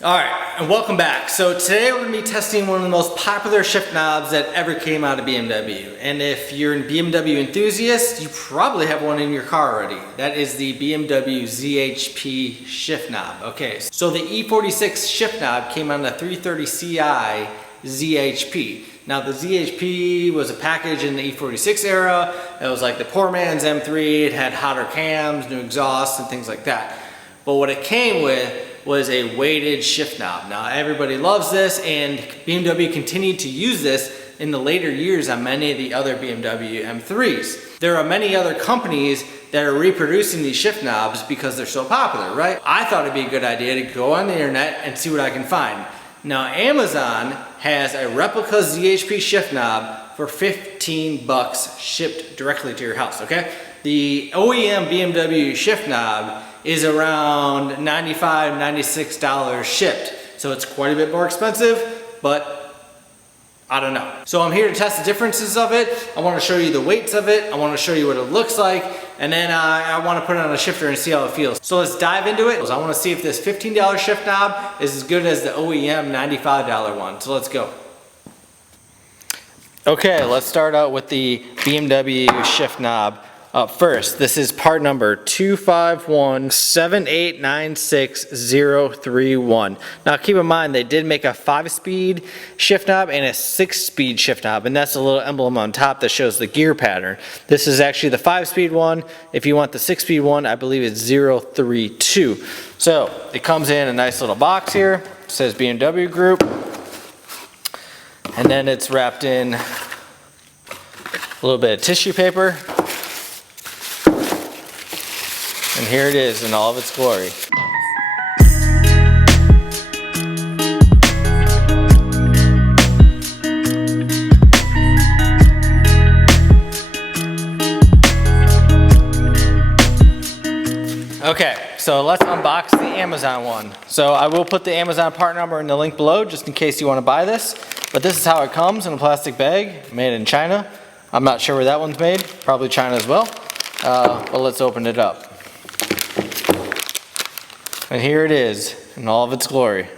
All right, and welcome back. So today we're going to be testing one of the most popular shift knobs that ever came out of BMW. And if you're a BMW enthusiast, you probably have one in your car already. That is the BMW ZHP shift knob. Okay, so the E46 shift knob came on the 330Ci ZHP. Now the ZHP was a package in the E46 era. It was like the poor man's M3. It had hotter cams, new exhaust, and things like that. But what it came with was a weighted shift knob. Now everybody loves this, and BMW continued to use this in the later years on many of the other BMW M3s. There are many other companies that are reproducing these shift knobs because they're so popular, right? I thought it'd be a good idea to go on the internet and see what I can find. Now Amazon has a replica ZHP shift knob for 15 bucks shipped directly to your house, okay? The OEM BMW shift knob is around $95, $96 shipped. So it's quite a bit more expensive, but I don't know. So I'm here to test the differences of it. I want to show you the weights of it. I want to show you what it looks like. And then I want to put it on a shifter and see how it feels. So let's dive into it. I want to see if this $15 shift knob is as good as the OEM $95 one. So let's go. Okay, let's start out with the BMW shift knob. Up first, this is part number 25178960031. Now keep in mind they did make a 5-speed shift knob and a 6-speed shift knob, and that's a little emblem on top that shows the gear pattern. This is actually the 5-speed one. If you want the 6-speed one, I believe it's 032. So it comes in a nice little box here. It says BMW Group, and then it's wrapped in a little bit of tissue paper. And here it is in all of its glory. Okay, so let's unbox the Amazon one. So I will put the Amazon part number in the link below just in case you want to buy this. But this is how it comes in a plastic bag, made in China. I'm not sure where that one's made, probably China as well. But let's open it up. And here it is in all of its glory.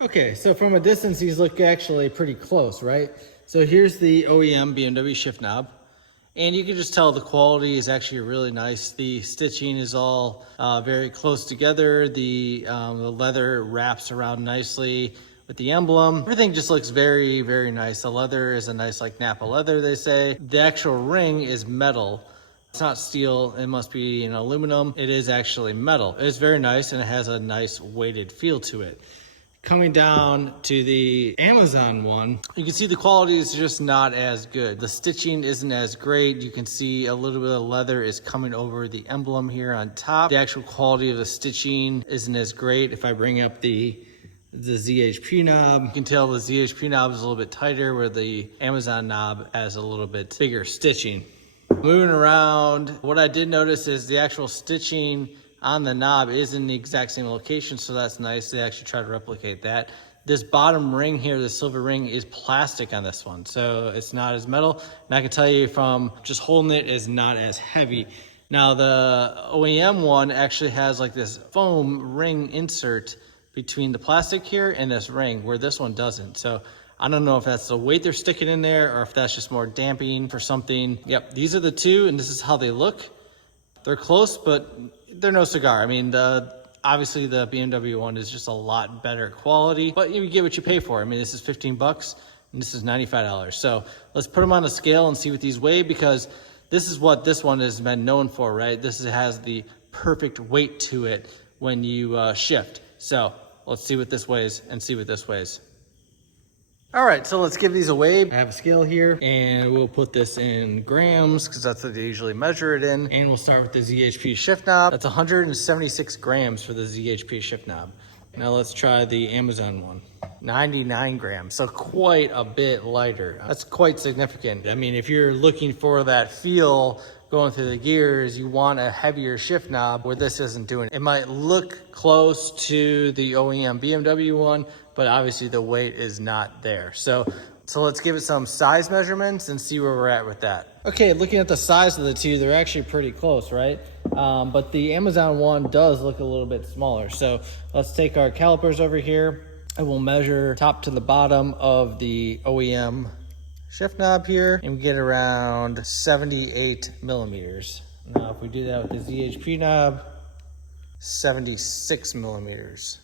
Okay, so from a distance these look actually pretty close, right? So here's the OEM BMW shift knob. And you can just tell the quality is actually really nice. The stitching is all very close together. The leather wraps around nicely with the emblem. Everything just looks very, very nice. The leather is a nice like Napa leather, they say. The actual ring is metal. It's not steel, it must be aluminum. It is actually metal. It's very nice and it has a nice weighted feel to it. Coming down to the Amazon one, you can see the quality is just not as good. The stitching isn't as great. You can see a little bit of leather is coming over the emblem here on top. The actual quality of the stitching isn't as great. If I bring up the ZHP knob, you can tell the ZHP knob is a little bit tighter where the Amazon knob has a little bit bigger stitching. Moving around, what I did notice is the actual stitching on the knob is in the exact same location, so that's nice. They actually try to replicate that. This bottom ring here, the silver ring, is plastic on this one, so it's not as metal. And I can tell you from just holding it, is not as heavy. Now the OEM one actually has like this foam ring insert between the plastic here and this ring, where this one doesn't. So I don't know if that's the weight they're sticking in there or if that's just more damping for something. Yep, these are the two, and this is how they look. They're close, but they're no cigar. I mean, obviously the BMW one is just a lot better quality, but you get what you pay for. I mean, this is 15 bucks and this is $95. So let's put them on a scale and see what these weigh, because this is what this one has been known for, right? This has the perfect weight to it when you shift. So let's see what this weighs and see what this weighs. All right, so let's give these a weigh. I have a scale here, and we'll put this in grams because that's what they usually measure it in. And we'll start with the ZHP shift knob. That's 176 grams for the ZHP shift knob. Now let's try the Amazon one. 99 grams, so quite a bit lighter. That's quite significant. I mean, if you're looking for that feel going through the gears, you want a heavier shift knob where this isn't doing it. It might look close to the OEM BMW one, but obviously the weight is not there. So let's give it some size measurements and see where we're at with that. Okay, looking at the size of the two, they're actually pretty close, right? But the Amazon one does look a little bit smaller. So let's take our calipers over here. I will measure top to the bottom of the OEM shift knob here, and we get around 78 millimeters. Now, if we do that with the ZHP knob, 76 millimeters.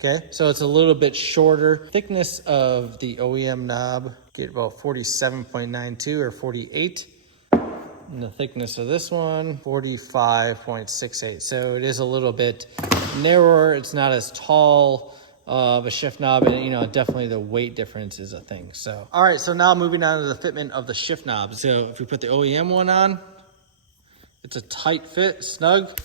Okay, so it's a little bit shorter. Thickness of the OEM knob, get about 47.92 or 48. And the thickness of this one, 45.68. So it is a little bit narrower. It's not as tall of a shift knob, and definitely the weight difference is a thing. So all right, so now moving on to the fitment of the shift knob. So if we put the OEM one on, it's a tight fit, snug.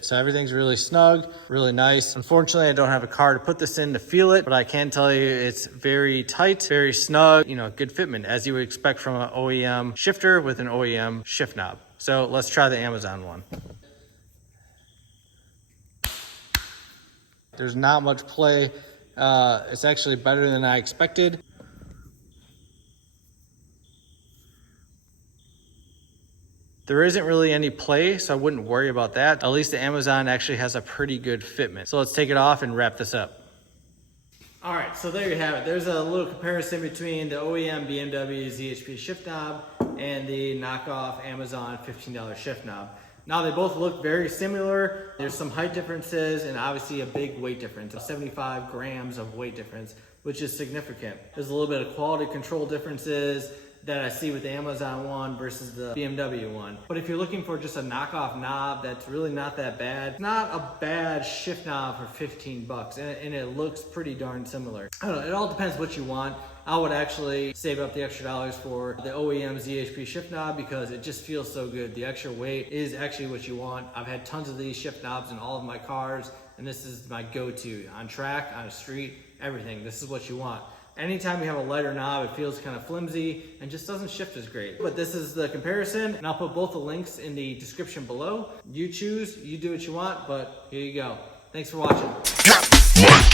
So everything's really snug, really nice. Unfortunately, I don't have a car to put this in to feel it, but I can tell you it's very tight, very snug, good fitment, as you would expect from an OEM shifter with an OEM shift knob. So let's try the Amazon one. There's not much play. It's actually better than I expected. There isn't really any play, so I wouldn't worry about that. At least the Amazon actually has a pretty good fitment. So let's take it off and wrap this up. All right, so there you have it. There's a little comparison between the OEM BMW ZHP shift knob and the knockoff Amazon $15 shift knob. Now they both look very similar. There's some height differences and obviously a big weight difference, 75 grams of weight difference, which is significant. There's a little bit of quality control differences that I see with the Amazon one versus the BMW one. But if you're looking for just a knockoff knob that's really not that bad, it's not a bad shift knob for 15 bucks, and it looks pretty darn similar. I don't know, it all depends what you want. I would actually save up the extra dollars for the OEM ZHP shift knob because it just feels so good. The extra weight is actually what you want. I've had tons of these shift knobs in all of my cars, and this is my go-to. On track, on a street, everything. This is what you want. Anytime you have a lighter knob, it feels kind of flimsy and just doesn't shift as great. But this is the comparison, and I'll put both the links in the description below. You choose, you do what you want, but here you go. Thanks for watching.